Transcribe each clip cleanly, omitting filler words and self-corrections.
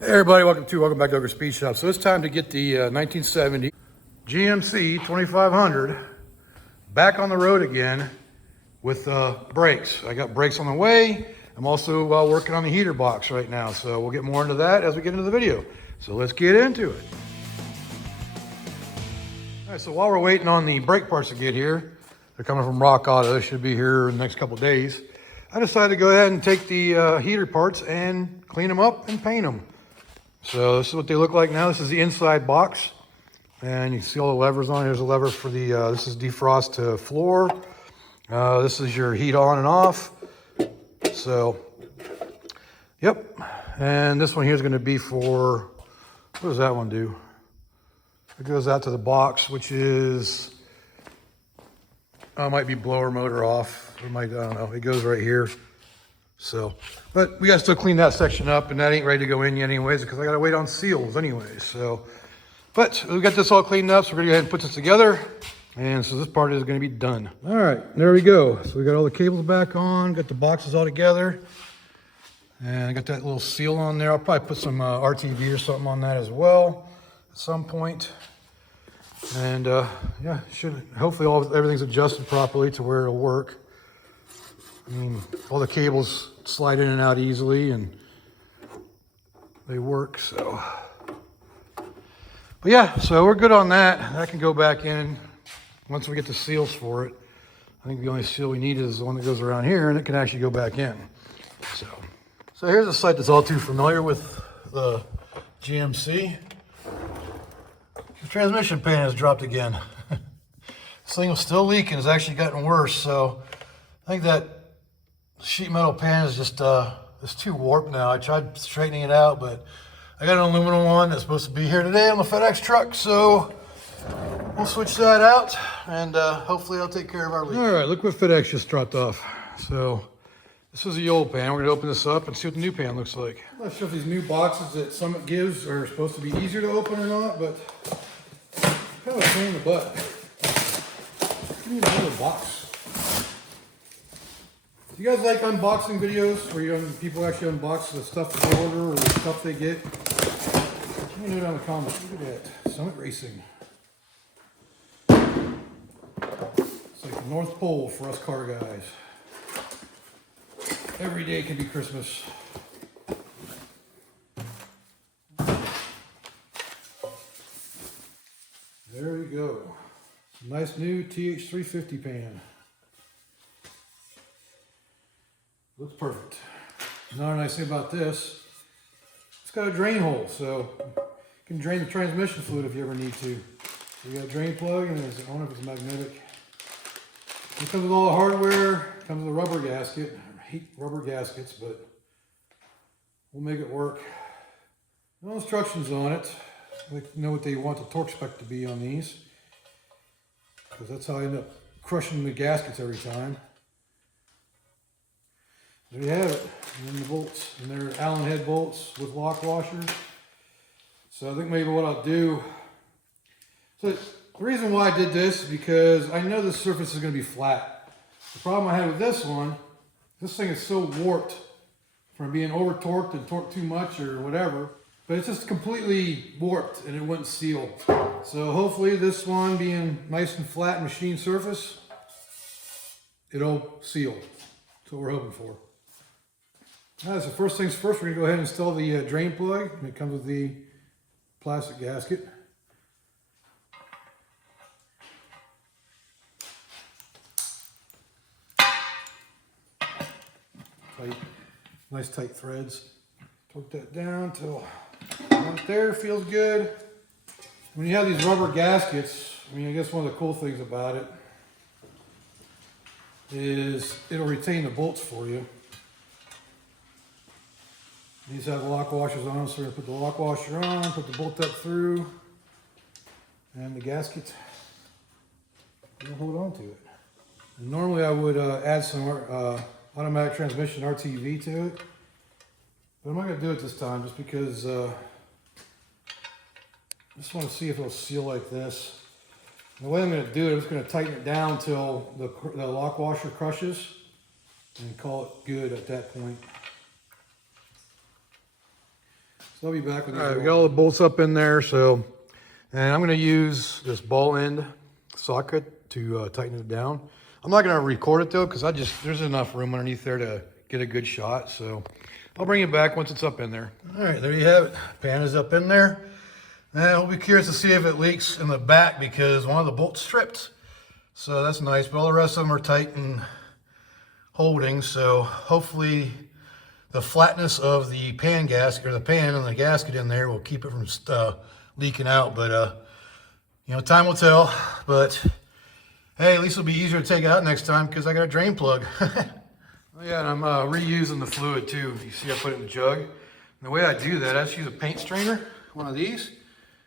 Hey everybody, welcome back to Ogre Speed Shop. So it's time to get the 1970 GMC 2500 back on the road again with brakes. I got brakes on the way. I'm also working on the heater box right now, so we'll get more into that as we get into the video. So let's get into it. All right, so while we're waiting on the brake parts to get here, they're coming from Rock Auto. They should be here in the next couple of days. I decided to go ahead and take the heater parts and clean them up and paint them. So this is what they look like now. This is the inside box, and you can see all the levers on it. Here's a lever for the, this is defrost to floor. This is your heat on and off. So, yep. And this one here is going to be for, what does that one do? It goes out to the box, which is, might be blower motor off. It might, I don't know. It goes right here. So, but we got to still clean that section up, and that ain't ready to go in yet anyways, because I got to wait on seals anyways. So, but we got this all cleaned up, so we're going to go ahead and put this together. And so this part is going to be done. All right, there we go. So we got all the cables back on, got the boxes all together. And I got that little seal on there. I'll probably put some RTV or something on that as well at some point. And yeah, hopefully everything's adjusted properly to where it'll work. I mean, all the cables slide in and out easily, and they work, so. But yeah, so we're good on that. That can go back in once we get the seals for it. I think the only seal we need is the one that goes around here, and it can actually go back in. So here's a site that's all too familiar with the GMC. The transmission pan has dropped again. This thing was still leaking. It's actually gotten worse, so I think that sheet metal pan is just it's too warped now. I tried straightening it out, but I got an aluminum one that's supposed to be here today on the FedEx truck, so we'll switch that out, and hopefully I'll take care of our leak. All right, look what FedEx just dropped off. So this was the old pan. We're gonna open this up and see what the new pan looks like. I'm not sure if these new boxes that Summit gives are supposed to be easier to open or not, but kind of a pain in the butt. Give me another box. Do you guys like unboxing videos where people actually unbox the stuff they order or the stuff they get? Let me know down in the comments. Look at that. Summit Racing. It's like the North Pole for us car guys. Every day can be Christmas. There we go. Nice new TH350 pan. Looks perfect. Another nice thing about this, it's got a drain hole, so you can drain the transmission fluid if you ever need to. So you got a drain plug, and I don't know if it's magnetic. It comes with all the hardware, it comes with a rubber gasket. I hate rubber gaskets, but we'll make it work. No instructions on it. I know what they want the torque spec to be on these, because that's how I end up crushing the gaskets every time. There you have it, and then the bolts, and they're Allen head bolts with lock washers. So I think maybe what I'll do, so the reason why I did this is because I know the surface is going to be flat. The problem I had with this one, this thing is so warped from being over torqued and torqued too much or whatever, but it's just completely warped and it wouldn't seal. So hopefully this one being nice and flat machine surface, it'll seal. That's what we're hoping for. So first things first, we're going to go ahead and install the drain plug. And it comes with the plastic gasket. Tight, nice tight threads. Torque that down till right there, feels good. When you have these rubber gaskets, I mean, I guess one of the cool things about it is it'll retain the bolts for you. These have lock washers on them, so we're going to put the lock washer on, put the bolt up through, and the gasket will hold on to it. And normally I would add some automatic transmission RTV to it, but I'm not going to do it this time just because I just want to see if it'll seal like this. And the way I'm going to do it, I'm just going to tighten it down until the lock washer crushes and call it good at that point. So I'll be back with you. All right, we got all the bolts up in there, so, and I'm gonna use this ball end socket to tighten it down. I'm not gonna record it though, because there's enough room underneath there to get a good shot, so I'll bring it back once it's up in there. All right, there you have it. Pan is up in there. And I'll be curious to see if it leaks in the back because one of the bolts stripped. So that's nice, but all the rest of them are tight and holding, so hopefully the flatness of the pan gasket, or the pan and the gasket in there, will keep it from leaking out. But you know, time will tell. But hey, at least it'll be easier to take it out next time because I got a drain plug. Oh, yeah, and I'm reusing the fluid too. You see I put it in the jug. And the way I do that, I just use a paint strainer, one of these,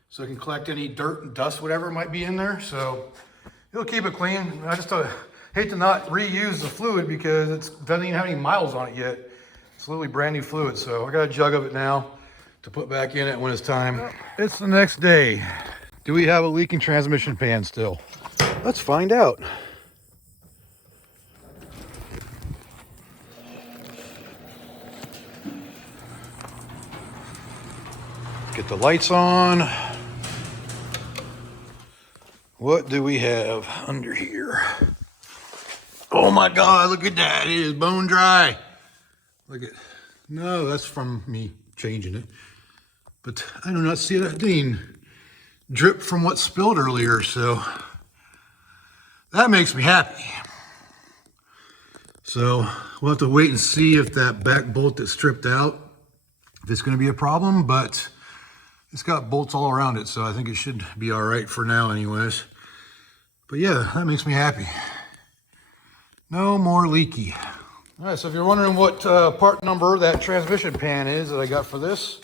so I can collect any dirt and dust, whatever might be in there. So it'll keep it clean. I just hate to not reuse the fluid because it doesn't even have any miles on it yet. It's literally brand new fluid. So I got a jug of it now to put back in it when it's time. It's the next day. Do we have a leaking transmission pan still? Let's find out. Get the lights on. What do we have under here? Oh my God, look at that. It is bone dry. Look at, no, that's from me changing it. But I do not see that thing drip from what spilled earlier, so that makes me happy. So we'll have to wait and see if that back bolt that stripped out, if it's gonna be a problem, but it's got bolts all around it, so I think it should be all right for now anyways. But yeah, that makes me happy. No more leaky. All right, so if you're wondering what part number that transmission pan is that I got for this,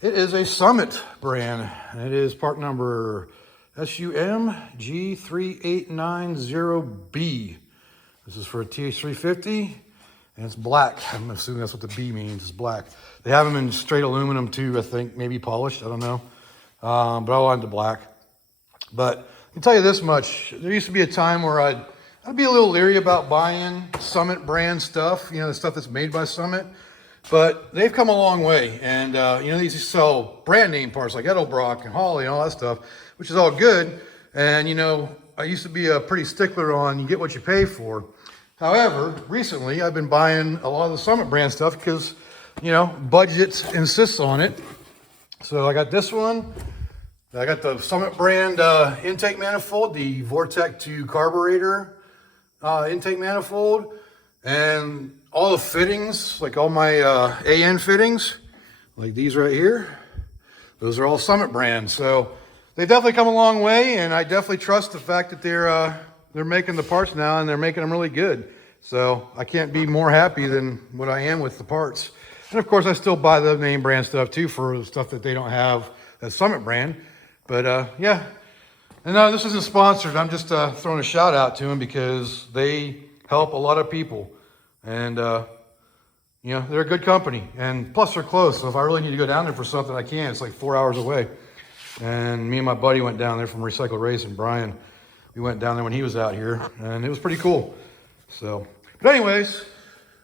it is a Summit brand. It is part number SUM G3890B. This is for a TH350, and it's black. I'm assuming that's what the B means, it's black. They have them in straight aluminum too, I think, maybe polished, I don't know. But I wanted the black. But I can tell you this much, there used to be a time where I'd be a little leery about buying Summit brand stuff, you know, the stuff that's made by Summit. But they've come a long way. And, you know, these sell brand name parts like Edelbrock and Holley and all that stuff, which is all good. And, you know, I used to be a pretty stickler on you get what you pay for. However, recently I've been buying a lot of the Summit brand stuff because, you know, budget insists on it. So I got this one. I got the Summit brand intake manifold, the Vortec 2 carburetor intake manifold, and all the fittings, like all my AN fittings, like these right here, those are all Summit brand. So they've definitely come a long way, and I definitely trust the fact that they're making the parts now, and they're making them really good. So I can't be more happy than what I am with the parts. And of course, I still buy the name brand stuff too for the stuff that they don't have as Summit brand. But yeah, and no, this isn't sponsored. I'm just throwing a shout out to them because they help a lot of people. And, you know, they're a good company. And plus they're close. So if I really need to go down there for something, I can. It's like 4 hours away. And me and my buddy went down there from Recycle Racing, Brian. We went down there when he was out here, and it was pretty cool. So, but anyways,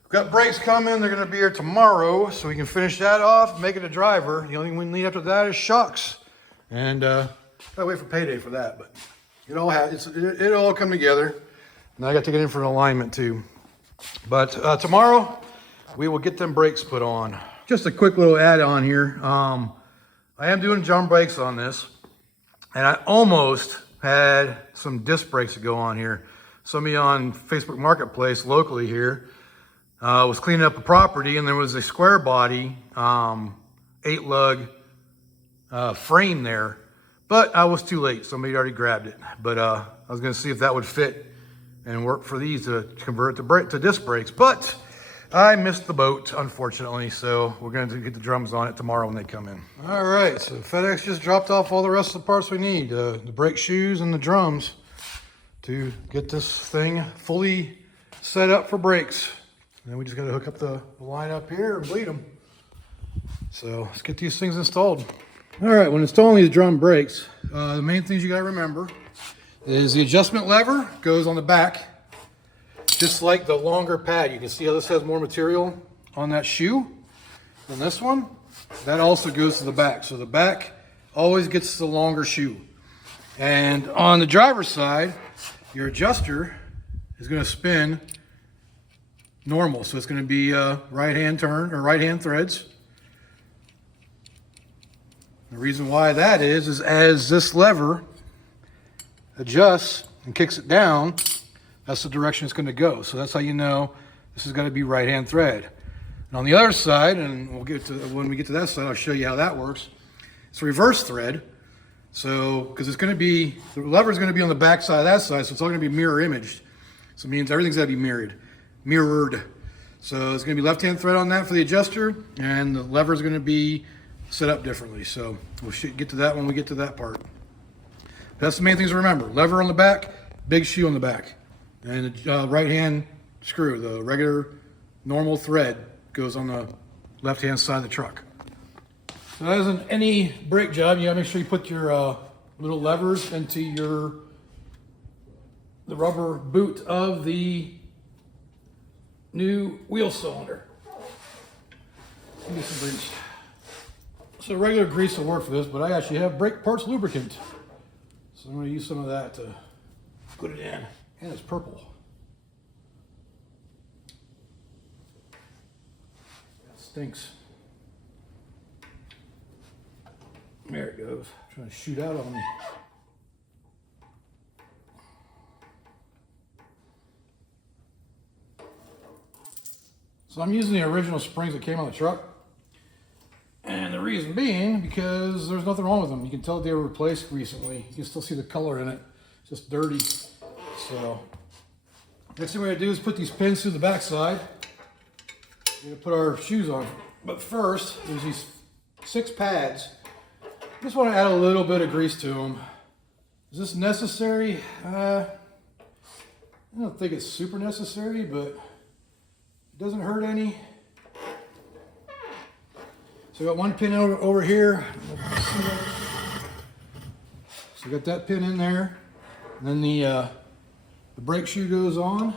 we've got brakes coming. They're going to be here tomorrow, so we can finish that off, make it a driver. The only thing we need after that is shocks. And gotta wait for payday for that, but it'll all come together. And I got to get in for an alignment too. But tomorrow we will get them brakes put on. Just a quick little add-on here. I am doing drum brakes on this, and I almost had some disc brakes to go on here. Somebody on Facebook Marketplace locally here was cleaning up a property, and there was a square body 8-lug frame there, but I was too late. Somebody already grabbed it. But I was going to see if that would fit and work for these to convert to disc brakes, but I missed the boat, unfortunately. So we're going to get the drums on it tomorrow when they come in. All right, so FedEx just dropped off all the rest of the parts we need, the brake shoes and the drums, to get this thing fully set up for brakes. And then we just got to hook up the line up here and bleed them. So let's get these things installed. All right, when installing these drum brakes, the main things you gotta remember is the adjustment lever goes on the back, just like the longer pad. You can see how this has more material on that shoe than this one. that also goes to the back. So the back always gets the longer shoe. And on the driver's side, your adjuster is going to spin normal. So it's going to be right hand turn or right hand threads. The reason why that is as this lever adjusts and kicks it down, that's the direction it's going to go. So that's how you know this is going to be right hand thread. And on the other side, and we'll get to, when we get to that side, I'll show you how that works. It's reverse thread. So, because it's going to be, the lever is going to be on the back side of that side, so it's all going to be mirror imaged. So it means everything's got to be mirrored. So it's going to be left hand thread on that for the adjuster, and the lever is going to be set up differently. So we'll get to that when we get to that part. That's the main things to remember. Lever on the back, big shoe on the back. And the right hand screw, the regular normal thread, goes on the left hand side of the truck. So as in any brake job, you gotta make sure you put your little levers into the rubber boot of the new wheel cylinder. Give me some grease. So regular grease will work for this, but I actually have brake parts lubricant. So I'm going to use some of that to put it in. And it's purple. That stinks. There it goes. Trying to shoot out on me. So I'm using the original springs that came on the truck. And the reason being, because there's nothing wrong with them. You can tell they were replaced recently. You can still see the color in it. It's just dirty. So, next thing we're gonna do is put these pins through the back side. We're gonna put our shoes on. But first, there's these 6 pads. I just wanna add a little bit of grease to them. Is this necessary? I don't think it's super necessary, but it doesn't hurt any. So I got one pin over here. So I got that pin in there. And then the brake shoe goes on.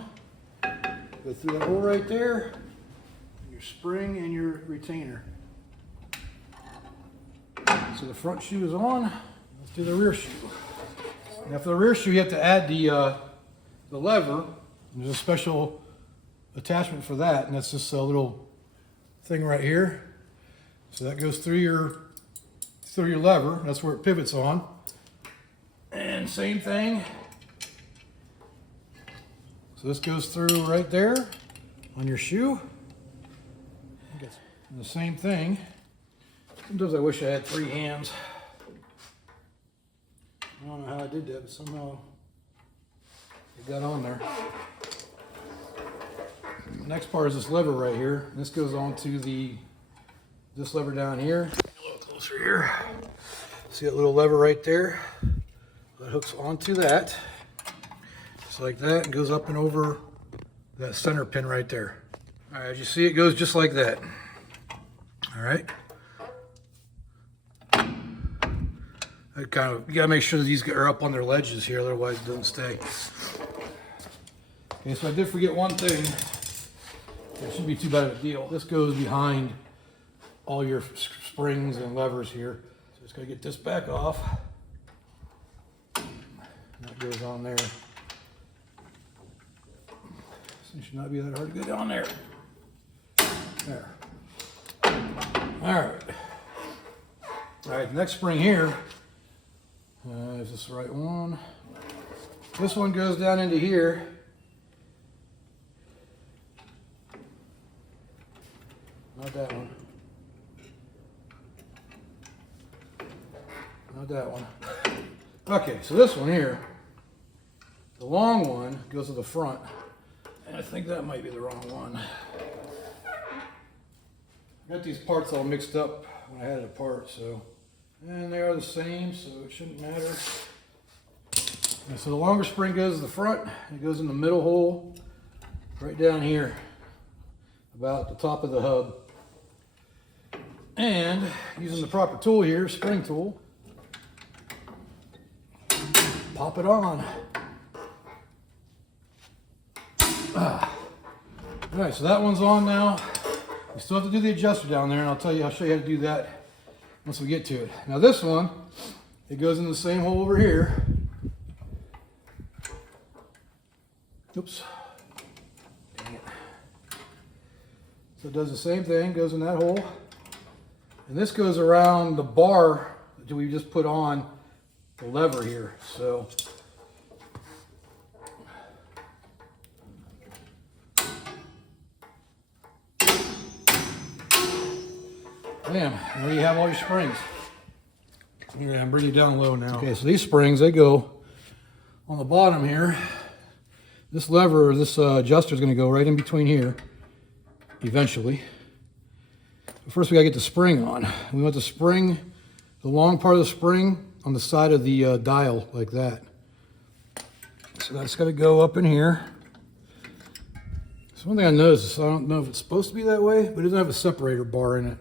Go through that hole right there. Your spring and your retainer. So the front shoe is on. Let's do the rear shoe. Now for the rear shoe, you have to add the lever. There's a special attachment for that, and that's just a little thing right here. So that goes through your lever. That's where it pivots on. And same thing. So this goes through right there on your shoe. And the same thing. Sometimes I wish I had 3 hands. I don't know how I did that, but somehow it got on there. The next part is this lever right here. This goes on to this lever down here. A little closer here. See that little lever right there? That hooks onto that. Just like that, and goes up and over that center pin right there. All right, as you see, it goes just like that. All right. You gotta make sure that these are up on their ledges here, otherwise it doesn't stay. Okay, so I did forget one thing. It shouldn't be too bad of a deal. This goes behind all your springs and levers here. So just gotta get this back off. And that goes on there. So it should not be that hard to get on there. There. All right. All right, the next spring here, is this the right one? This one goes down into here. Not that one. Not that one. Okay, so this one here, the long one goes to the front. And I think that might be the wrong one. I got these parts all mixed up when I had it apart, so. And they are the same, so it shouldn't matter. And so the longer spring goes to the front. It goes in the middle hole, right down here, about the top of the hub. And using the proper tool here, spring tool, pop it on. All right, so that one's on now. You still have to do the adjuster down there, and I'll show you how to do that once we get to it. Now this one, it goes in the same hole over here. Oops. Dang it. So it does the same thing, goes in that hole. And this goes around the bar that we just put on the lever here. So bam, there you have all your springs. Here, I'm bringing it down low now. Okay, so these springs, they go on the bottom here. This lever, this adjuster is going to go right in between here, eventually. But first we got to get the spring on. We want the spring, the long part of the spring on the side of the dial, like that. So that's got to go up in here. So one thing I noticed, I don't know if it's supposed to be that way, but it doesn't have a separator bar in it.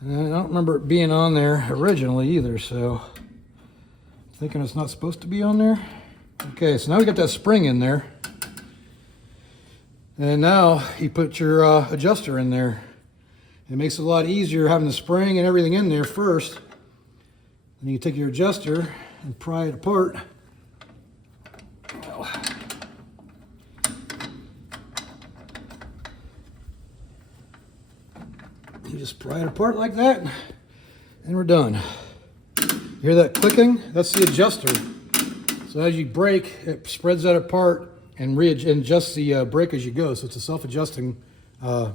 And I don't remember it being on there originally either, so I'm thinking it's not supposed to be on there. Okay, so now we got that spring in there. And now you put your adjuster in there. It makes it a lot easier having the spring and everything in there first. Then you take your adjuster and pry it apart. You just pry it apart like that, and we're done. You hear that clicking? That's the adjuster. So as you brake, it spreads that apart and adjusts the brake as you go. So it's a self-adjusting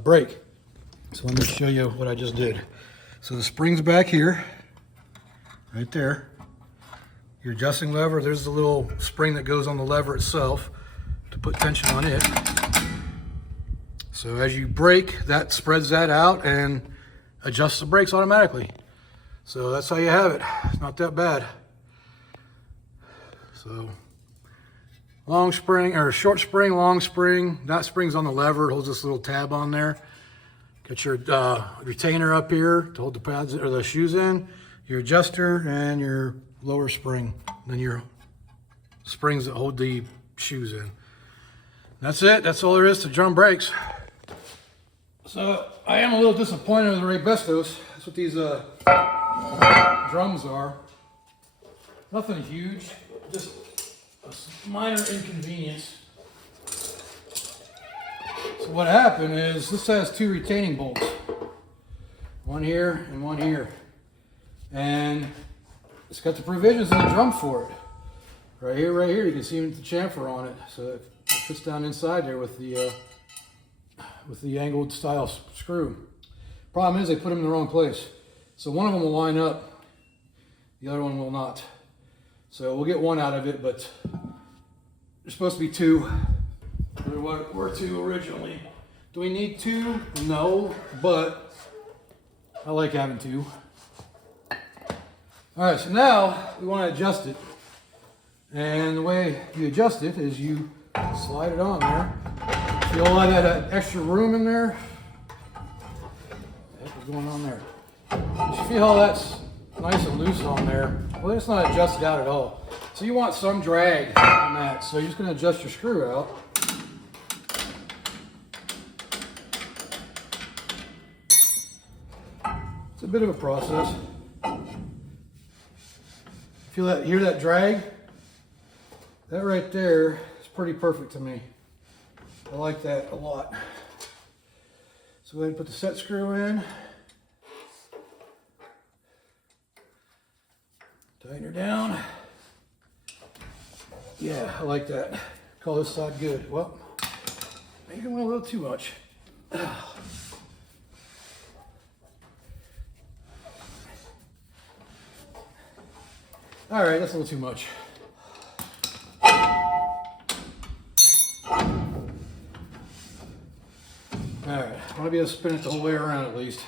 brake. So let me show you what I just did. So the spring's back here, right there. Your adjusting lever, there's the little spring that goes on the lever itself to put tension on it. So as you brake, that spreads that out and adjusts the brakes automatically. So that's how you have it. It's not that bad. So long spring, or short spring, long spring. That spring's on the lever. It holds this little tab on there. Got your retainer up here to hold the pads or the shoes in, your adjuster, and your lower spring. Then your springs that hold the shoes in. That's it. That's all there is to drum brakes. So I am a little disappointed with the Raybestos. That's what these drums are. Nothing huge, just a minor inconvenience. So what happened is this has two retaining bolts. One here and one here. And it's got the provisions in the drum for it. Right here, you can see the chamfer on it. So it fits down inside there with the angled style screw. Problem is they put them in the wrong place. So one of them will line up, the other one will not. So we'll get one out of it, but there's supposed to be two. There were two originally. Do we need two? No, but I like having two. All right, so now we want to adjust it. And the way you adjust it is you slide it on there. Feel all that extra room in there? What the heck is going on there? You feel how that's nice and loose on there? Well, it's not adjusted out at all. So you want some drag on that. So you're just going to adjust your screw out. It's a bit of a process. Feel that? Hear that drag? That right there is pretty perfect to me. I like that a lot. So go ahead and put the set screw in. Tighten her down. Yeah, I like that. Call this side good. Well, maybe it went a little too much. All right, that's a little too much. All right, I want to be able to spin it the whole way around at least.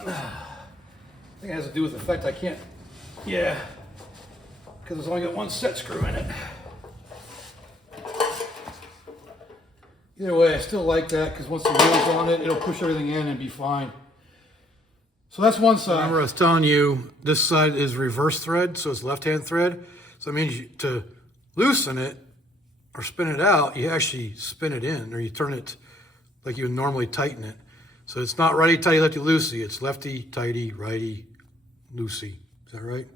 I think it has to do with the fact I can't, yeah, because it's only got one set screw in it. Either way, I still like that because once the wheel's on it, it'll push everything in and be fine. So that's one side. Remember I was telling you, this side is reverse thread, so it's left-hand thread. So it means to loosen it or spin it out, you actually spin it in, or you turn it like you would normally tighten it. So it's not righty-tighty, lefty-loosey. It's lefty-tighty, righty-loosey. Is that right?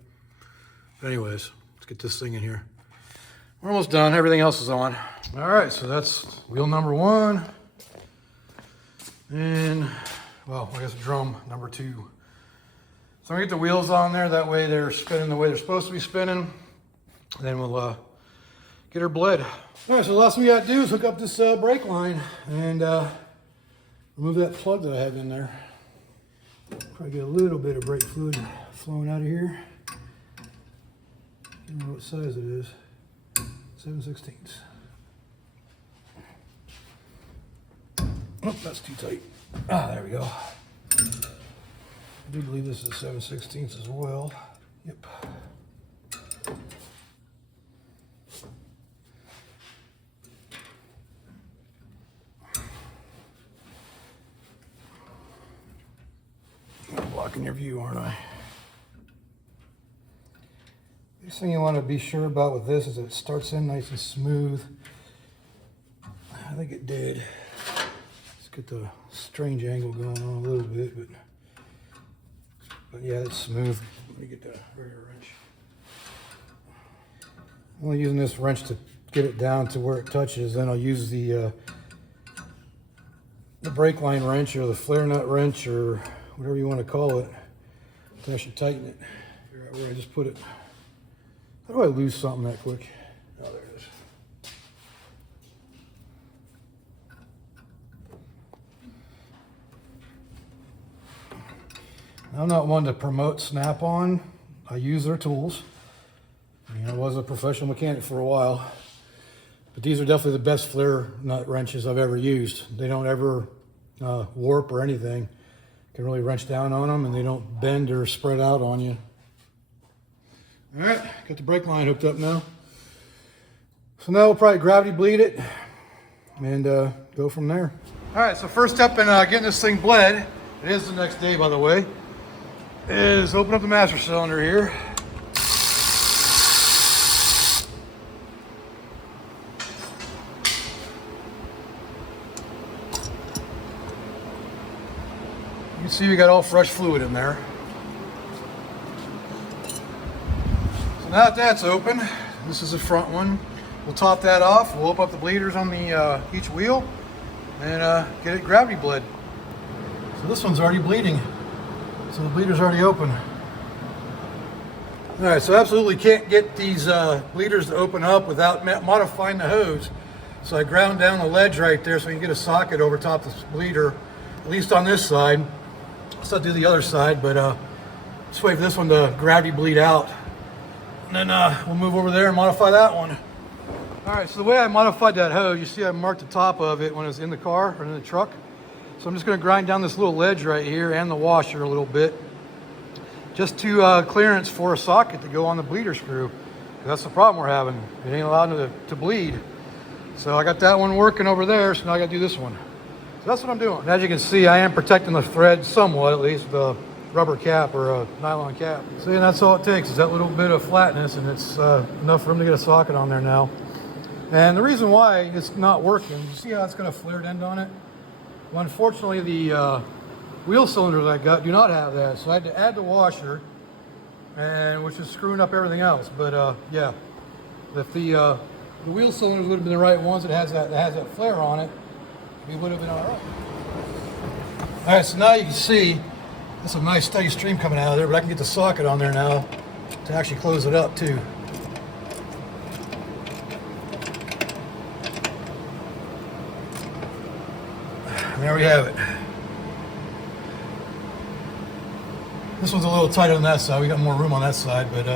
But anyways, let's get this thing in here. We're almost done. Everything else is on. All right, so that's wheel number 1. And, well, I guess drum number 2. So I'm gonna get the wheels on there. That way they're spinning the way they're supposed to be spinning. And then we'll get her bled. All right, so the last thing we got to do is hook up this brake line and remove that plug that I have in there. Probably get a little bit of brake fluid flowing out of here. I don't know what size it is. 7/16. Oh, that's too tight. Ah, there we go. I do believe this is 7/16 as well. Yep. I'm blocking your view, aren't I? The thing you want to be sure about with this is that it starts in nice and smooth. I think it did. Let's get the strange angle going on a little bit, but yeah, it's smooth. Let me get the rear wrench. I'm only using this wrench to get it down to where it touches. Then I'll use the brake line wrench or the flare nut wrench or whatever you want to call it to actually tighten it. Figure out where I just put it. How do I lose something that quick? Oh, there it is. I'm not one to promote Snap-on. I use their tools. I mean, I was a professional mechanic for a while, but these are definitely the best flare nut wrenches I've ever used. They don't ever warp or anything. You can really wrench down on them and they don't bend or spread out on you. All right, got the brake line hooked up now. So now we'll probably gravity bleed it and go from there. All right, so first step in getting this thing bled, it is the next day by the way, is open up the master cylinder here. You can see we got all fresh fluid in there. So now that that's open, this is the front one. We'll top that off. We'll open up the bleeders on the each wheel and get it gravity bled. So this one's already bleeding. So the bleeder's already open. All right, so absolutely can't get these bleeders to open up without modifying the hose. So I ground down the ledge right there so you can get a socket over top of this bleeder, at least on this side. Let's not do the other side, but just wait for this one to gravity bleed out. And then we'll move over there and modify that one. All right, so the way I modified that hose, you see I marked the top of it when it was in the car or in the truck. So I'm just gonna grind down this little ledge right here and the washer a little bit, just to clearance for a socket to go on the bleeder screw. That's the problem we're having. It ain't allowed to bleed. So I got that one working over there, so now I gotta do this one. So that's what I'm doing. And as you can see, I am protecting the thread somewhat, at least, with a rubber cap or a nylon cap. See, and that's all it takes is that little bit of flatness, and it's enough room to get a socket on there now. And the reason why it's not working, you see how it's got a flared end on it? Well, unfortunately, the wheel cylinders I got do not have that, so I had to add the washer, and which is screwing up everything else. But yeah, if the wheel cylinders would have been the right ones that has that flare on it, we would have been all right. All right, so now you can see there's a nice steady stream coming out of there, but I can get the socket on there now to actually close it up too. And there we have it. This one's a little tighter on that side. We got more room on that side, but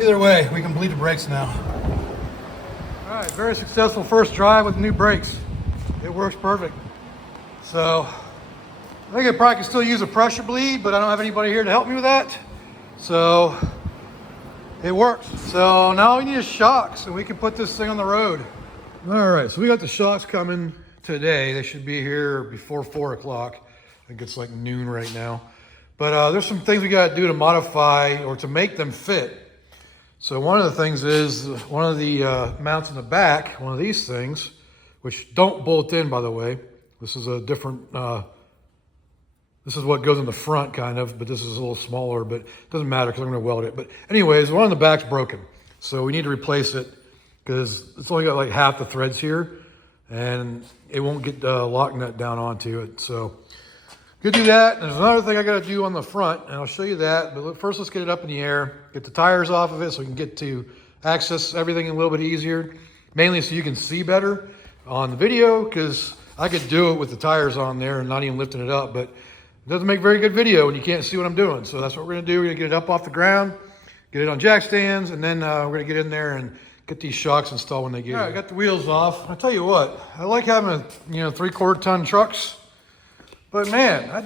either way, we can bleed the brakes now. All right, very successful first drive with the new brakes. It works perfect. So I think I probably could still use a pressure bleed, but I don't have anybody here to help me with that. So it works. So now we need shocks and we can put this thing on the road. All right, so we got the shocks coming today. They should be here before 4 o'clock. I think it's like noon right now. But there's some things we got to do to modify or to make them fit. So one of the things is one of the mounts in the back, one of these things, which don't bolt in, by the way. This is a different, this is what goes in the front kind of, but this is a little smaller, but it doesn't matter because I'm going to weld it. But anyways, one on the back's broken. So we need to replace it because it's only got like half the threads here and it won't get the lock nut down onto it. So good to do that. There's another thing I got to do on the front, and I'll show you that. But first, let's get it up in the air, get the tires off of it so we can get to access everything a little bit easier, mainly so you can see better on the video, because I could do it with the tires on there and not even lifting it up, but it doesn't make very good video when you can't see what I'm doing. So that's what we're going to do. We're going to get it up off the ground, get it on jack stands, and then we're going to get in there and get these shocks installed when they get here. All right, I got the wheels off. I tell you what, I like having a 3/4 ton trucks. But man, I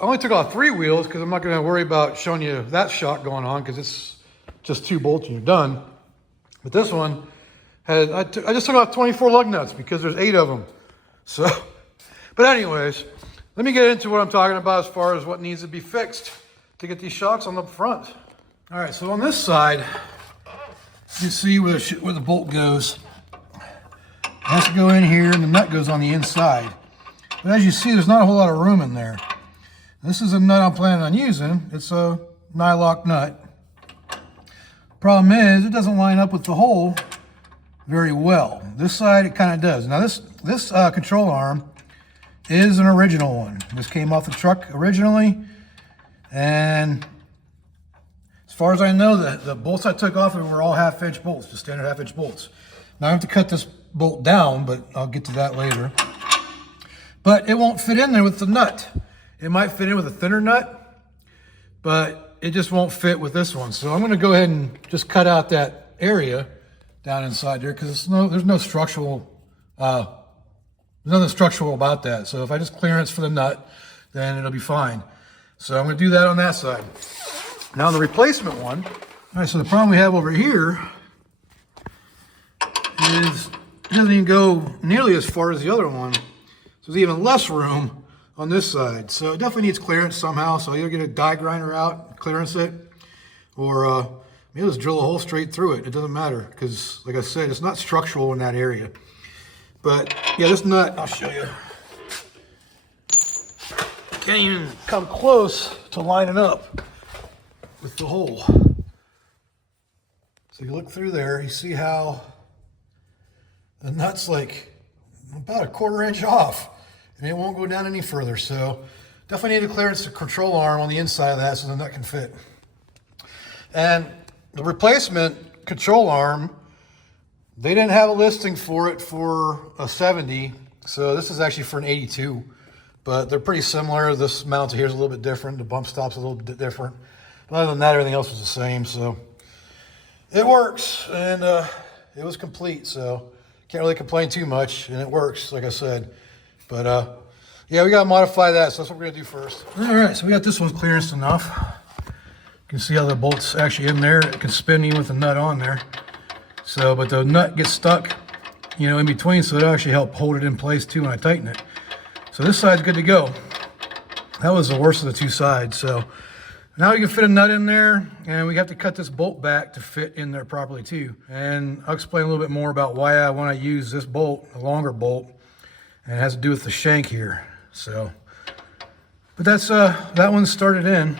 only took off 3 wheels because I'm not going to worry about showing you that shock going on because it's just 2 bolts and you're done. But this one I just took off 24 lug nuts because there's 8 of them. So, but anyways, let me get into what I'm talking about as far as what needs to be fixed to get these shocks on the front. All right, so on this side, you see where the bolt goes. It has to go in here and the nut goes on the inside. But as you see, there's not a whole lot of room in there. This is a nut I'm planning on using. It's a nylock nut. Problem is, it doesn't line up with the hole very well. This side, it kind of does. Now this control arm is an original one. This came off the truck originally. And as far as I know, the bolts I took off were all 1/2-inch bolts, just standard 1/2-inch bolts. Now I have to cut this bolt down, but I'll get to that later. But it won't fit in there with the nut. It might fit in with a thinner nut, but it just won't fit with this one. So I'm going to go ahead and just cut out that area down inside there because there's no structural, there's nothing structural about that. So if I just clearance for the nut, then it'll be fine. So I'm going to do that on that side. Now on the replacement one, all right, so the problem we have over here is it doesn't even go nearly as far as the other one. So there's even less room on this side. So it definitely needs clearance somehow. So I'll either get a die grinder out, clearance it, or maybe just drill a hole straight through it. It doesn't matter because, like I said, it's not structural in that area. But yeah, this nut, I'll show you. Can't even come close to lining up with the hole. So you look through there, you see how the nut's like about 1/4 inch off. And it won't go down any further. So definitely need to clearance the control arm on the inside of that so the nut can fit. And the replacement control arm, they didn't have a listing for it for a 70. So this is actually for an 82. But they're pretty similar. This mount here is a little bit different. The bump stop's a little bit different. But other than that, everything else was the same. So it works. And it was complete. So can't really complain too much. And it works, like I said. But yeah, we got to modify that, so that's what we're going to do first. All right, so we got this one clearanced enough. You can see how the bolt's actually in there. It can spin even with the nut on there. So, but the nut gets stuck, in between, so it'll actually help hold it in place too when I tighten it. So this side's good to go. That was the worst of the 2 sides. So now we can fit a nut in there, and we have to cut this bolt back to fit in there properly too. And I'll explain a little bit more about why I want to use this bolt, a longer bolt. And it has to do with the shank here. So, but that's that one's started in,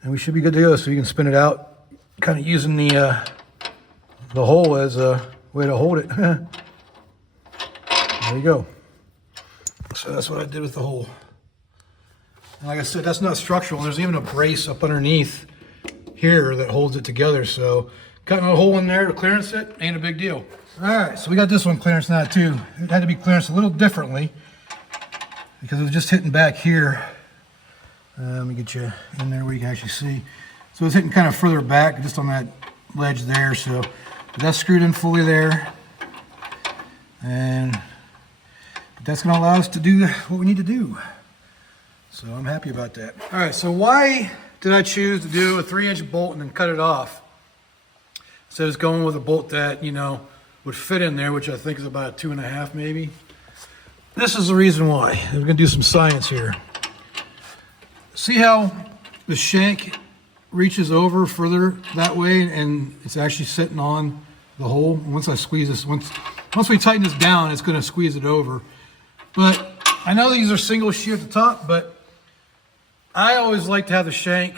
and we should be good to go. So you can spin it out, kind of using the hole as a way to hold it. There you go. So that's what I did with the hole. And like I said, that's not structural. There's even a brace up underneath here that holds it together. So cutting a hole in there to clearance it ain't a big deal. All right, so we got this one clearance now too. It had to be clearanced a little differently because it was just hitting back here. Let me get you in there where you can actually see. So it's hitting kind of further back, just on that ledge there. So that's screwed in fully there. And that's going to allow us to do what we need to do. So I'm happy about that. All right, so why did I choose to do a 3-inch bolt and then cut it off? Instead of just going with a bolt that, would fit in there, which I think is about 2.5 maybe. This is the reason why. We're going to do some science here. see how the shank reaches over further that way, and it's actually sitting on the hole. Once I squeeze this, once we tighten this down, it's going to squeeze it over. But I know these are single shear at the top, but I always like to have the shank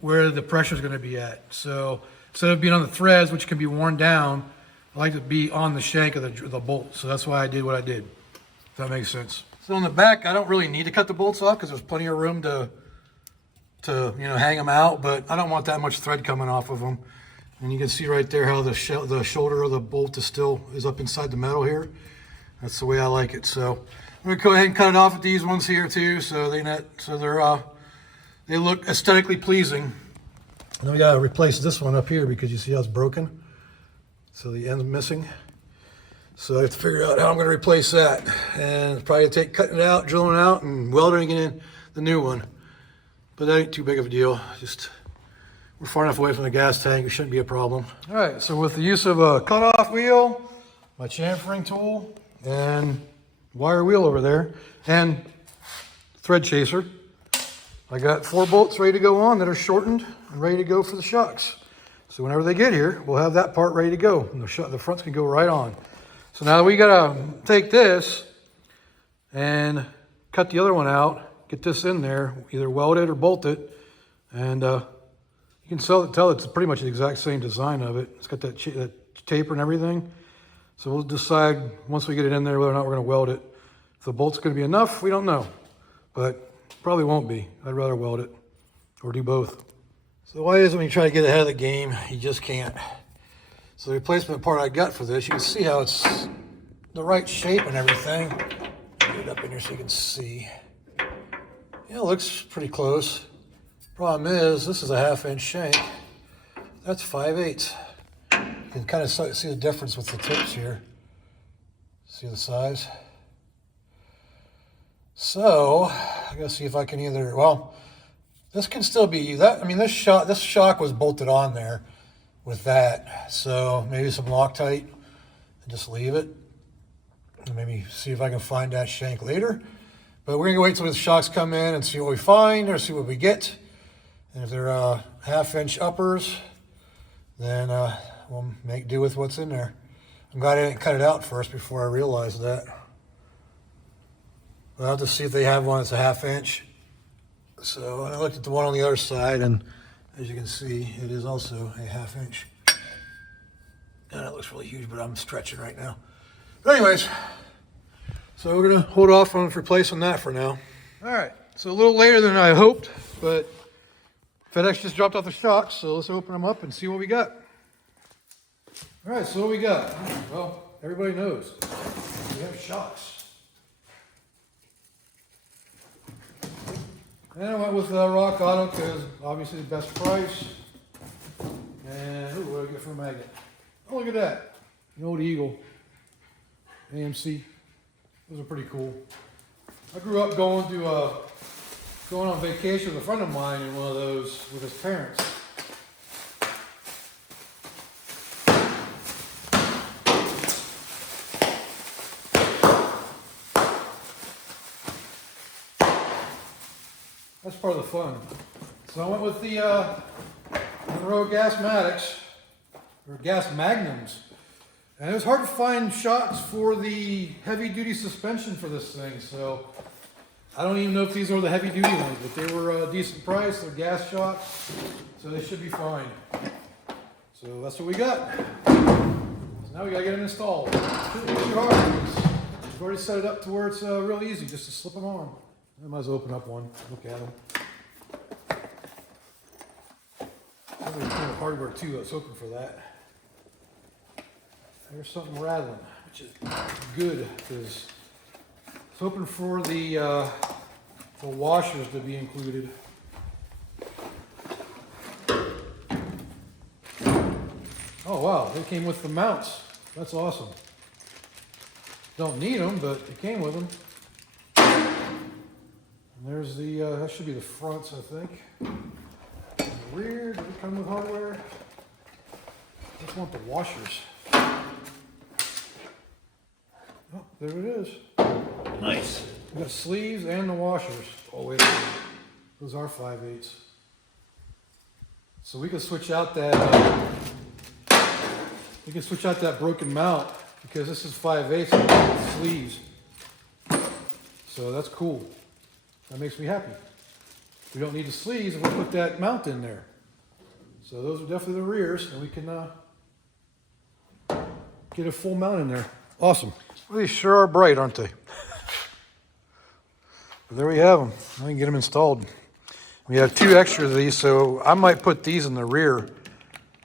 where the pressure is going to be at. So instead of being on the threads, which can be worn down, I like to be on the shank of the bolt. So that's why I did what I did. If that makes sense. So on the back, I don't really need to cut the bolts off because there's plenty of room to hang them out, but I don't want that much thread coming off of them. And you can see right there how the shoulder of the bolt is up inside the metal here. That's the way I like it. So I'm gonna go ahead and cut it off with these ones here too, so they look aesthetically pleasing. And then we gotta replace this one up here because you see how it's broken. So the end's missing. So I have to figure out how I'm gonna replace that. And it's probably take cutting it out, drilling it out, and welding in the new one. But that ain't too big of a deal. Just, we're far enough away from the gas tank, it shouldn't be a problem. All right, so with the use of a cutoff wheel, my chamfering tool, and wire wheel over there, and thread chaser, I got 4 bolts ready to go on that are shortened and ready to go for the shocks. So whenever they get here, we'll have that part ready to go, and the fronts can go right on. So now we gotta take this and cut the other one out, get this in there, either weld it or bolt it, and you can tell it's pretty much the exact same design of it. It's got that taper and everything. So we'll decide once we get it in there whether or not we're gonna weld it. If the bolt's gonna be enough, we don't know, but probably won't be. I'd rather weld it or do both. So why is it when you try to get ahead of the game, you just can't? So the replacement part I got for this, you can see how it's the right shape and everything. Get it up in here so you can see. Yeah, it looks pretty close. Problem is, this is a 1/2 inch shank. That's 5/8. You can kind of see the difference with the tips here. See the size? So, I gotta see if I can either, well, this can still be that. I mean, this shock was bolted on there with that. So maybe some Loctite and just leave it. And maybe see if I can find that shank later. But we're gonna wait till the shocks come in and see what we find or see what we get. And if they're 1/2 inch uppers, then we'll make do with what's in there. I'm glad I didn't cut it out first before I realized that. I'll have to see if they have one that's a 1/2 inch. So I looked at the one on the other side, and as you can see, it is also a 1/2 inch. And it looks really huge, but I'm stretching right now. But anyways, so we're gonna hold off on replacing that for now. All right, so a little later than I hoped, but FedEx just dropped off the shocks, so let's open them up and see what we got. All right, so what we got? Well, everybody knows. We have shocks. And I went with Rock Auto because obviously the best price. And ooh, what did I get for a magnet? Oh, look at that. The old Eagle. AMC. Those are pretty cool. I grew up going on vacation with a friend of mine in one of those with his parents. That's part of the fun. So I went with the Monroe Gasmatics, or Gas Magnums. And it was hard to find shocks for the heavy duty suspension for this thing. So I don't even know if these are the heavy duty ones, but they were a decent price. They're gas shocks, so they should be fine. So that's what we got. So now we gotta get them installed. It shouldn't be too hard. We've already set it up to where it's real easy just to slip them on. I might as well open up one, look at them. There's a kind of hardware too, I was hoping for that. There's something rattling, which is good, because I was hoping for the washers to be included. Oh wow, they came with the mounts. That's awesome. Don't need them, but it came with them. And there's the, that should be the fronts, I think. And the rear, did it come with hardware? I just want the washers. Oh, there it is. Nice. We got sleeves and the washers. Oh, wait a minute. Those are 5/8. So we can switch out that broken mount because this is 5/8 with sleeves. So that's cool. That makes me happy. We don't need the sleeves if we put that mount in there. So those are definitely the rears, and we can get a full mount in there. Awesome. Well, these sure are bright, aren't they? But there we have them. I can get them installed. We have 2 extras of these, so I might put these in the rear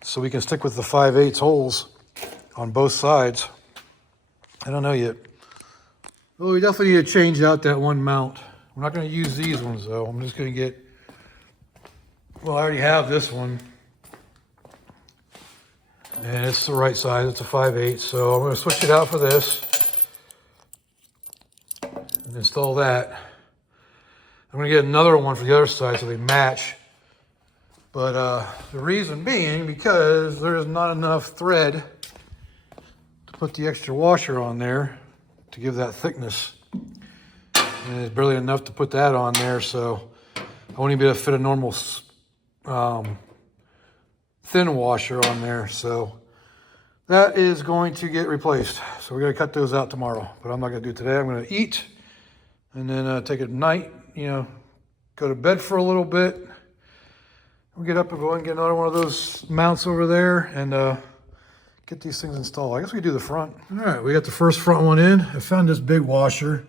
so we can stick with the 5/8 holes on both sides. I don't know yet. Well, we definitely need to change out that one mount. We're not going to use these ones, though. I'm just going to get... Well, I already have this one. And it's the right size. It's a 5/8, so I'm going to switch it out for this. And install that. I'm going to get another one for the other side so they match. But the reason being because there's not enough thread to put the extra washer on there to give that thickness. And there's barely enough to put that on there, so I won't even be able to fit a normal thin washer on there. So that is going to get replaced. So we're going to cut those out tomorrow, but I'm not going to do it today. I'm going to eat and then take it at night, you know, go to bed for a little bit. We'll get up and go and get another one of those mounts over there and get these things installed. I guess we do the front. All right, we got the first front one in. I found this big washer.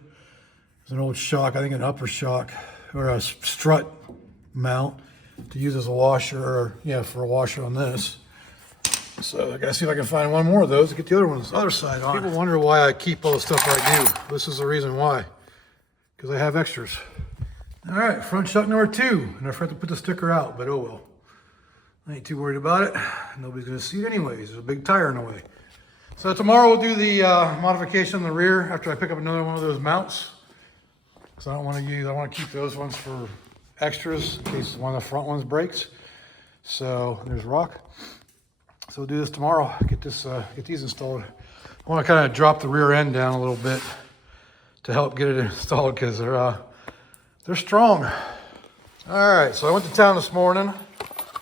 It's an old shock, I think an upper shock or a strut mount to use as a washer, or yeah, for a washer on this. So I gotta see if I can find one more of those to get the other one's other side on. People wonder why I keep all the stuff I do. This is the reason why, because I have extras. All right, front shock number 2, and I forgot to put the sticker out, but oh well. I ain't too worried about it. Nobody's gonna see it anyways. There's a big tire in the way. So tomorrow we'll do the modification on the rear after I pick up another one of those mounts. So I want to keep those ones for extras in case one of the front ones breaks. So there's rock. So we'll do this tomorrow. Get these installed. I want to kind of drop the rear end down a little bit to help get it installed because they're strong. All right, so I went to town this morning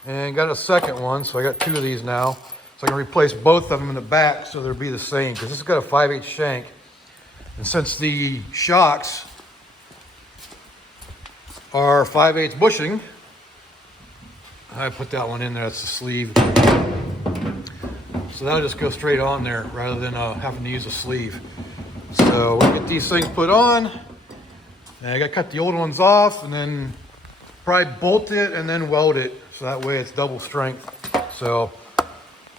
and got a second one. So I got 2 of these now. So I can replace both of them in the back so they'll be the same because this has got a 5/8 shank. And since the shocks are 5/8 bushing, I put that one in there. That's the sleeve. So that'll just go straight on there rather than having to use a sleeve. So we'll get these things put on. And I got to cut the old ones off and then probably bolt it and then weld it. So that way it's double strength. So,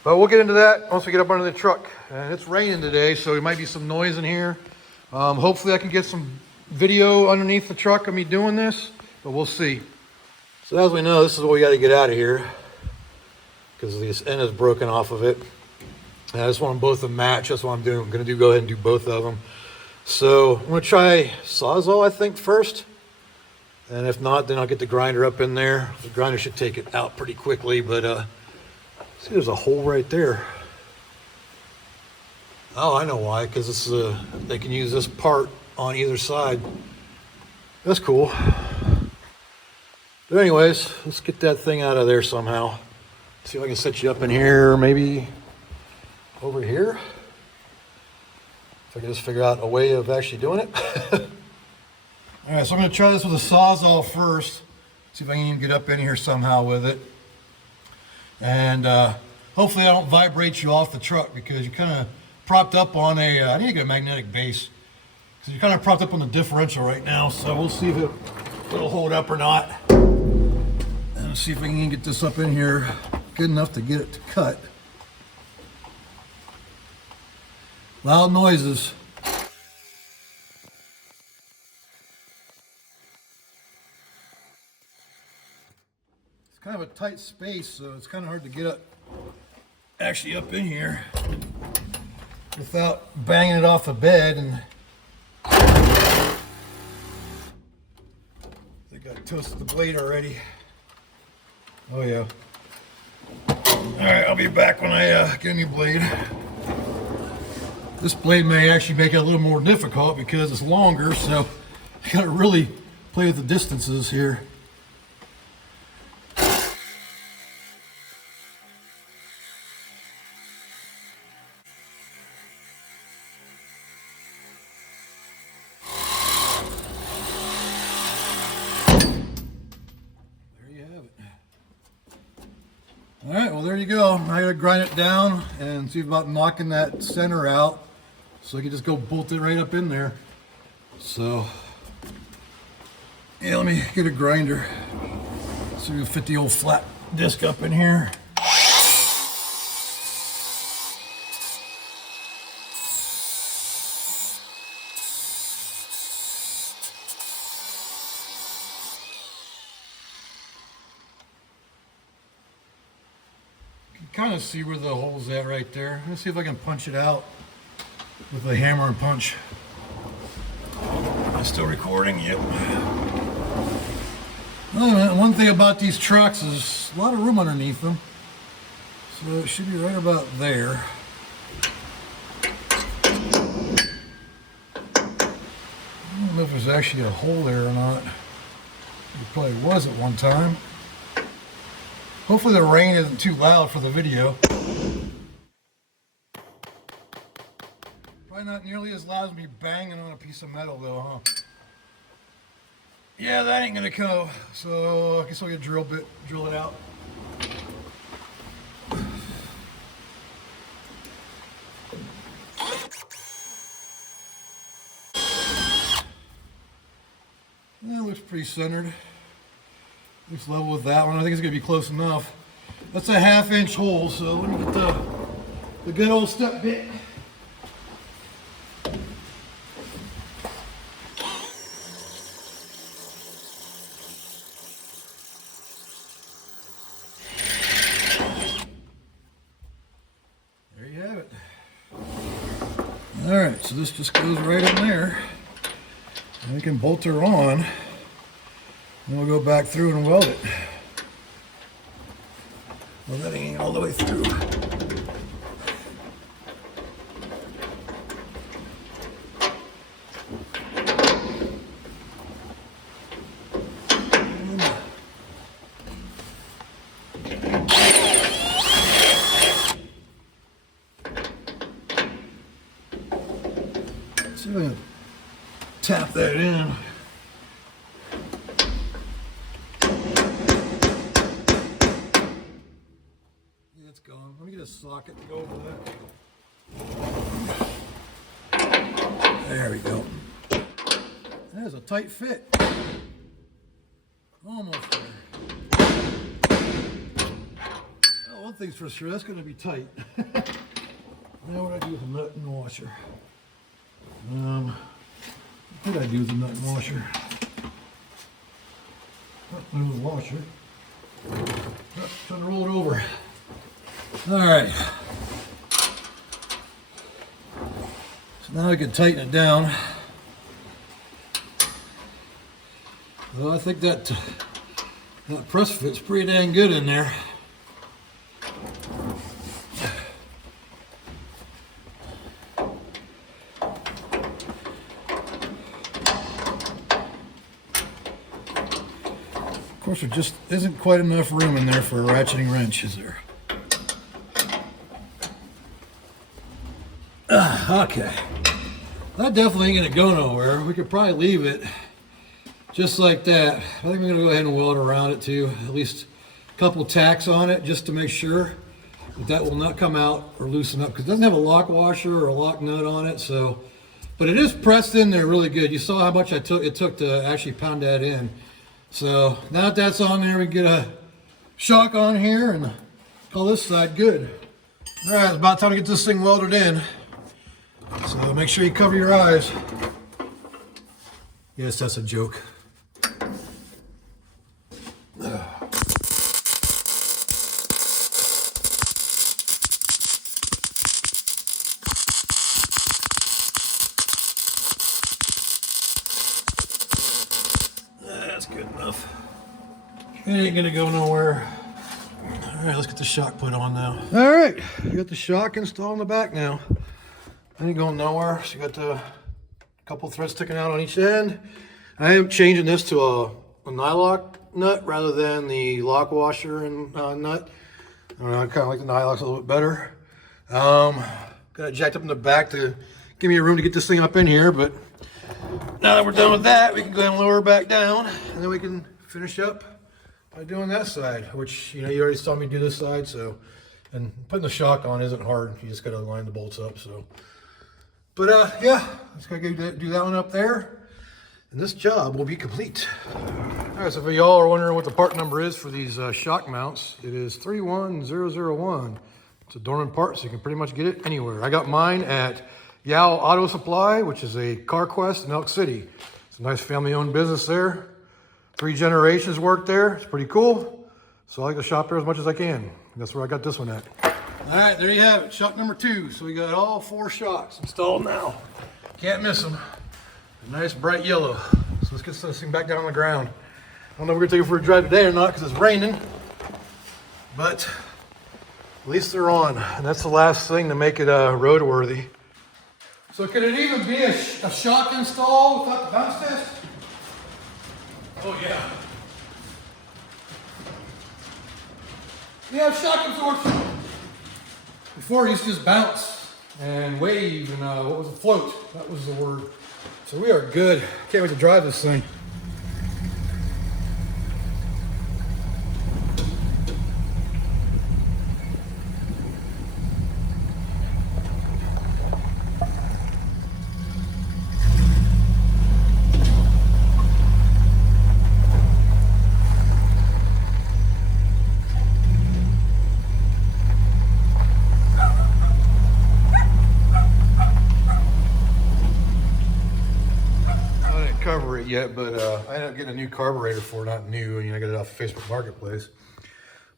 but we'll get into that once we get up under the truck. And it's raining today, so there might be some noise in here. Hopefully I can get some video underneath the truck of me doing this, but we'll see. So as we know, this is what we got to get out of here because this end is broken off of it. And I just want them both to match. That's what I'm doing. I'm going to go ahead and do both of them. So I'm going to try Sawzall, I think, first. And if not, then I'll get the grinder up in there. The grinder should take it out pretty quickly, but see, there's a hole right there. Oh, I know why, because this is they can use this part on either side. That's cool. But anyways, let's get that thing out of there somehow. See if I can set you up in here, maybe over here. If I can just figure out a way of actually doing it. All right, so I'm going to try this with a Sawzall first. See if I can even get up in here somehow with it. And hopefully I don't vibrate you off the truck because you're kind of propped up on a, I need to get a magnetic base. So you're kind of propped up on the differential right now. So we'll see if it'll hold up or not. And let's see if we can get this up in here good enough to get it to cut. Loud noises. It's kind of a tight space, so it's kind of hard to get actually up in here without banging it off the bed. And I think I toasted the blade already. Oh yeah. All right, I'll be back when I get a new blade. This blade may actually make it a little more difficult because it's longer, so I gotta really play with the distances here. there you go. Now I gotta grind it down and see about knocking that center out so I can just go bolt it right up in there. So, yeah, let me get a grinder so we can fit the old flat disc up in here. Kind of see where the hole's at right there. Let's see if I can punch it out with a hammer and punch. I'm still recording, yep. Well, one thing about these trucks is a lot of room underneath them. So it should be right about there. I don't know if there's actually a hole there or not. It probably was at one time. Hopefully the rain isn't too loud for the video. Probably not nearly as loud as me banging on a piece of metal though, huh? Yeah, that ain't gonna go. So I guess I'll get a drill bit, drill it out. That looks pretty centered. Looks level with that one. I think it's gonna be close enough. That's a 1/2 inch hole, so let me get the good old step bit. There you have it. All right, so this just goes right in there. And we can bolt her on. And we'll go back through and weld it. Well, that ain't all the way through. See if I can tap that in. Gone. Let me get a socket to go over that. There we go. That is a tight fit. Almost there. Oh, one thing's for sure, that's going to be tight. Now what do I do with the nut and washer? What did I do with the nut and washer? There was a washer. Oh, trying to roll it over. All right, so now I can tighten it down. Well, I think that press fits pretty dang good in there. Of course, there just isn't quite enough room in there for a ratcheting wrench, is there? Okay, that definitely ain't gonna go nowhere. We could probably leave it just like that. I think I'm gonna go ahead and weld around it too. At least a couple tacks on it just to make sure that will not come out or loosen up, because it doesn't have a lock washer or a lock nut on it. So, but it is pressed in there really good. You saw how much it took to actually pound that in. So now that that's on there, we get a shock on here and call this side good. All right, it's about time to get this thing welded in. So make sure you cover your eyes. Yes, that's a joke. That's good enough. It ain't gonna go nowhere. All right, let's get the shock put on now. All right, we got the shock installed in the back now. Ain't going nowhere. So you got a couple threads sticking out on each end. I am changing this to a nylock nut rather than the lock washer and nut. I kind of like the nylocks a little bit better. Got it jacked up in the back to give me a room to get this thing up in here, but now that we're done with that, we can go ahead and lower it back down, and then we can finish up by doing that side, which, you know, you already saw me do this side, so And putting the shock on isn't hard. You just got to line the bolts up. So, but yeah, just gotta go do that one up there, and this job will be complete. All right, so if y'all are wondering what the part number is for these shock mounts, it is 31001. It's a dormant part, so you can pretty much get it anywhere. I got mine at Yao Auto Supply, which is a CarQuest in Elk City. It's a nice family-owned business there. 3 generations worked there. It's pretty cool. So I like to shop there as much as I can. That's where I got this one at. All right, there you have it, shock number 2. So we got all 4 shocks installed now. Can't miss them. A nice bright yellow. So let's get this thing back down on the ground. I don't know if we're gonna take it for a drive today or not because it's raining, but at least they're on. And that's the last thing to make it roadworthy. So could it even be a shock install without the bounce test? Oh yeah. We have shock absorption. Before it used to just bounce and wave and what was it, float? That was the word. So we are good. Can't wait to drive this thing. Cover it yet, but I ended up getting a new carburetor for it. Not new, I got it off Facebook Marketplace.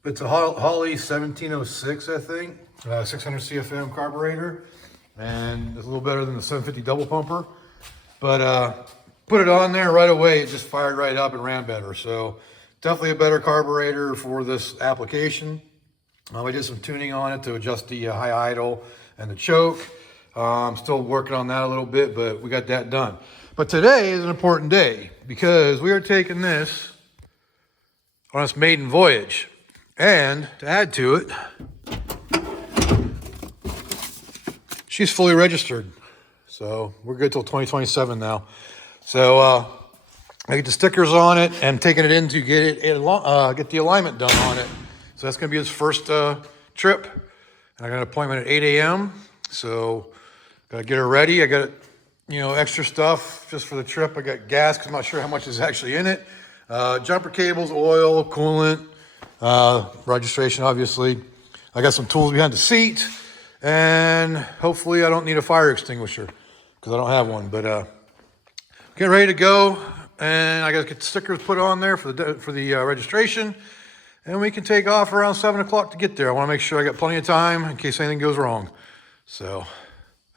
But it's a Holley 1706, I think, 600 CFM carburetor, and it's a little better than the 750 double pumper. But put it on there right away, it just fired right up and ran better. So definitely a better carburetor for this application. We did some tuning on it to adjust the high idle and the choke. I'm still working on that a little bit, but we got that done. But today is an important day because we are taking this on its maiden voyage. And to add to it, she's fully registered. So we're good till 2027 now. So I get the stickers on it and taking it in to get the alignment done on it. So that's gonna be his first trip. And I got an appointment at 8 a.m. So gotta get her ready. I got extra stuff just for the trip. I got gas because I'm not sure how much is actually in it. Jumper cables, oil, coolant, registration, obviously. I got some tools behind the seat, and hopefully I don't need a fire extinguisher because I don't have one. But getting ready to go, and I got to get the stickers put on there for the registration, and we can take off around 7 o'clock to get there. I want to make sure I got plenty of time in case anything goes wrong. So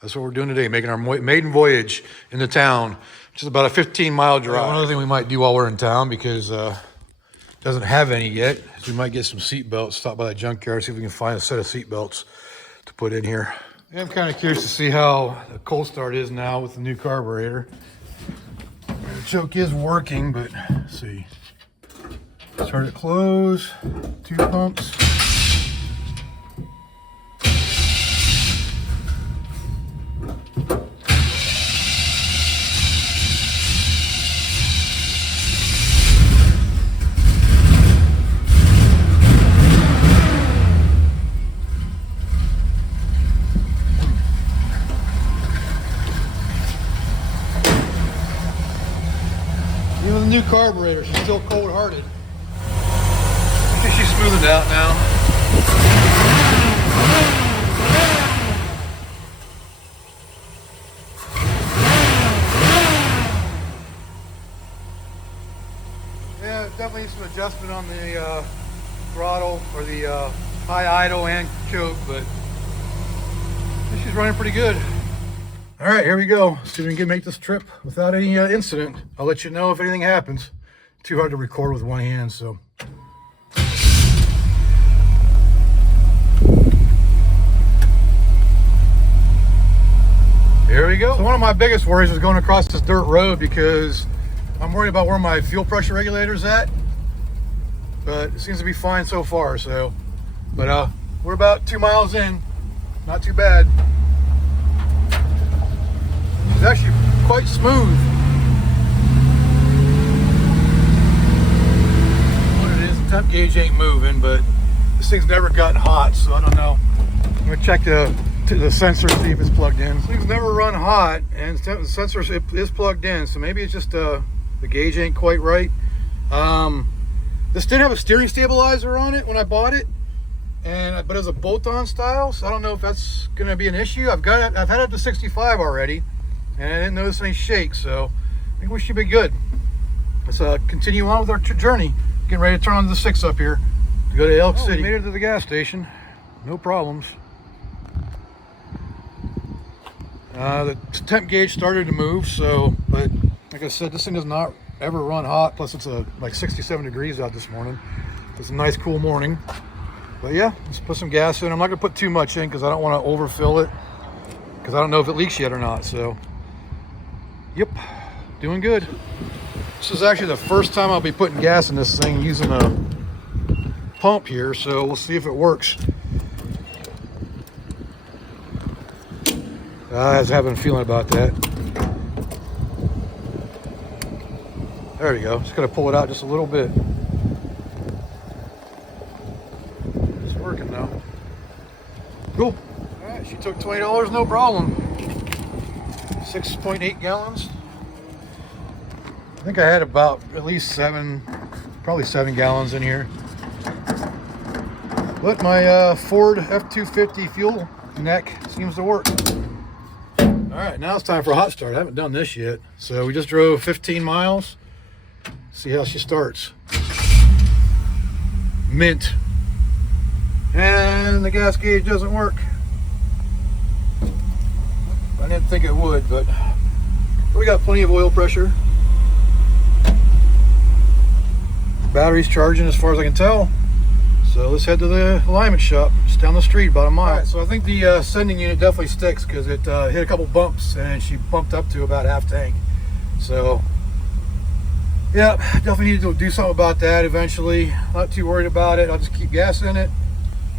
that's what we're doing today, making our maiden voyage into town, which is about a 15-mile drive. One other thing we might do while we're in town, because it doesn't have any yet, is we might get some seat belts, stop by the junkyard, see if we can find a set of seat belts to put in here. Yeah, I'm kind of curious to see how the cold start is now with the new carburetor. The choke is working, but let's see. Start it close, 2 pumps. Even the new carburetor, she's still cold-hearted. I think she's smoothing out now. Yeah, definitely needs some adjustment on the throttle or the high idle and choke, but I think she's running pretty good. All right, here we go. See if we can make this trip without any incident. I'll let you know if anything happens. Too hard to record with one hand, so. Here we go. So one of my biggest worries is going across this dirt road because I'm worried about where my fuel pressure regulator is at. But it seems to be fine so far, so. But we're about 2 miles in. Not too bad. It's actually quite smooth. What it is, the temp gauge ain't moving, but This thing's never gotten hot, so I don't know. I'm gonna check the sensor, see if it's plugged in. This thing's never run hot, and the sensor is plugged in, so maybe it's just the gauge ain't quite right. This did have a steering stabilizer on it when I bought it, but it was a bolt-on style, so I don't know if that's gonna be an issue. I've had it up to 65 already, and I didn't notice any shake, so I think we should be good. Let's continue on with our journey. Getting ready to turn on the 6 up here to go to Elk City. We made it to the gas station, no problems. The temp gauge started to move, but like I said, this thing does not ever run hot. Plus, it's like 67 degrees out this morning. It's a nice, cool morning. But yeah, let's put some gas in. I'm not gonna put too much in because I don't want to overfill it, because I don't know if it leaks yet or not. So, yep, doing good. This is actually the first time I'll be putting gas in this thing using a pump here. So we'll see if it works. I was having a feeling about that. There we go. Just gotta pull it out just a little bit. It's working now. Cool. All right, she took $20, no problem. 6.8 gallons. I think I had about at least probably 7 gallons in here. But my Ford F-250 fuel neck seems to work. All right, now it's time for a hot start. I haven't done this yet. So we just drove 15 miles. See how she starts. Mint. And the gas gauge doesn't work. I didn't think it would, but we got plenty of oil pressure. Battery's charging as far as I can tell. So let's head to the alignment shop, just down the street, about a mile. Right, so I think the sending unit definitely sticks because it hit a couple bumps and she bumped up to about half tank. So yeah, definitely need to do something about that eventually. Not too worried about it. I'll just keep gas in it.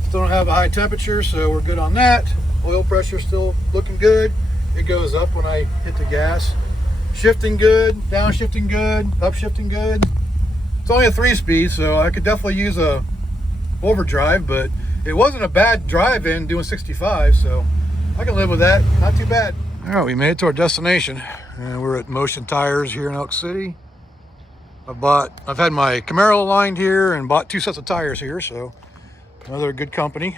Still don't have a high temperature, so we're good on that. Oil pressure still looking good. It goes up when I hit the gas. Shifting good, down shifting good, up shifting good. It's only a 3-speed, so I could definitely use a overdrive, but it wasn't a bad drive in doing 65, so I can live with that. Not too bad. All right, we made it to our destination, and we're at Motion Tires here in Elk City. I've had my Camaro aligned here and bought 2 sets of tires here, so another good company.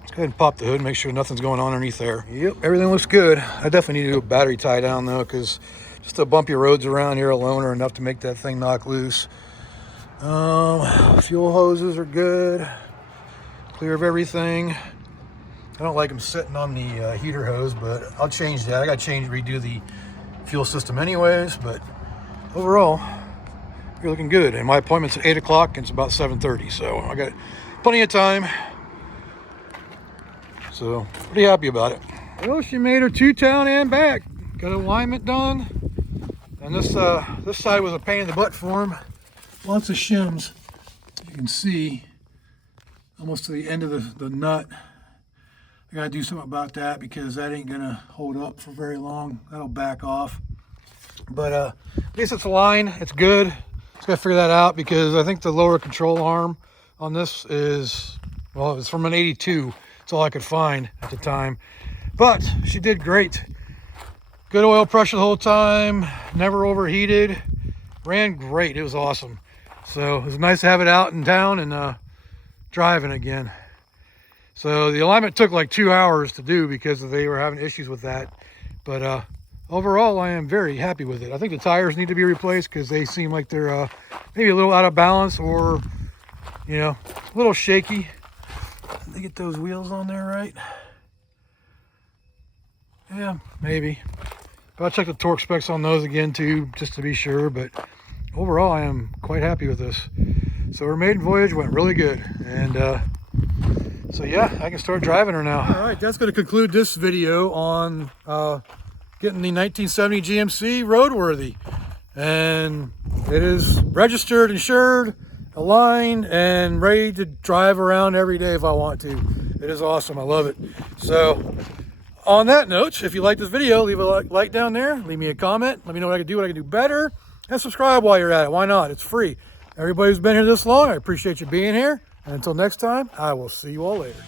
Let's go ahead and pop the hood and make sure nothing's going on underneath there. Yep, everything looks good. I definitely need to do a battery tie down though, because just the bumpy roads around here alone are enough to make that thing knock loose. Fuel hoses are good. Clear of everything. I don't like them sitting on the heater hose, but I'll change that. I got to redo the fuel system anyways, but overall, you're looking good. And my appointment's at 8 o'clock and it's about 7:30, so I got plenty of time. So pretty happy about it. Well, she made her 2-town and back. Got alignment done. And this side was a pain in the butt for him. Lots of shims. You can see almost to the end of the nut. I gotta do something about that because that ain't gonna hold up for very long. That'll back off. But at least it's aligned. It's good. Just gotta figure that out because I think the lower control arm on this is, well, it's from an 82. That's all I could find at the time. But she did great. Good oil pressure the whole time. Never overheated. Ran great. It was awesome. So it was nice to have it out in town and driving again. So the alignment took like 2 hours to do because they were having issues with that. But overall, I am very happy with it. I think the tires need to be replaced because they seem like they're maybe a little out of balance or, you know, a little shaky. Did they get those wheels on there right? Yeah, maybe. But I'll check the torque specs on those again too, just to be sure. But overall, I am quite happy with this. So our maiden voyage went really good. And so yeah, I can start driving her now. All right, that's going to conclude this video on getting the 1970 GMC Roadworthy. And it is registered, insured, aligned, and ready to drive around every day if I want to. It is awesome. I love it. So on that note, if you like this video, leave a like down there. Leave me a comment. Let me know what I can do better. And subscribe while you're at it. Why not? It's free. Everybody who's been here this long, I appreciate you being here. And until next time, I will see you all later.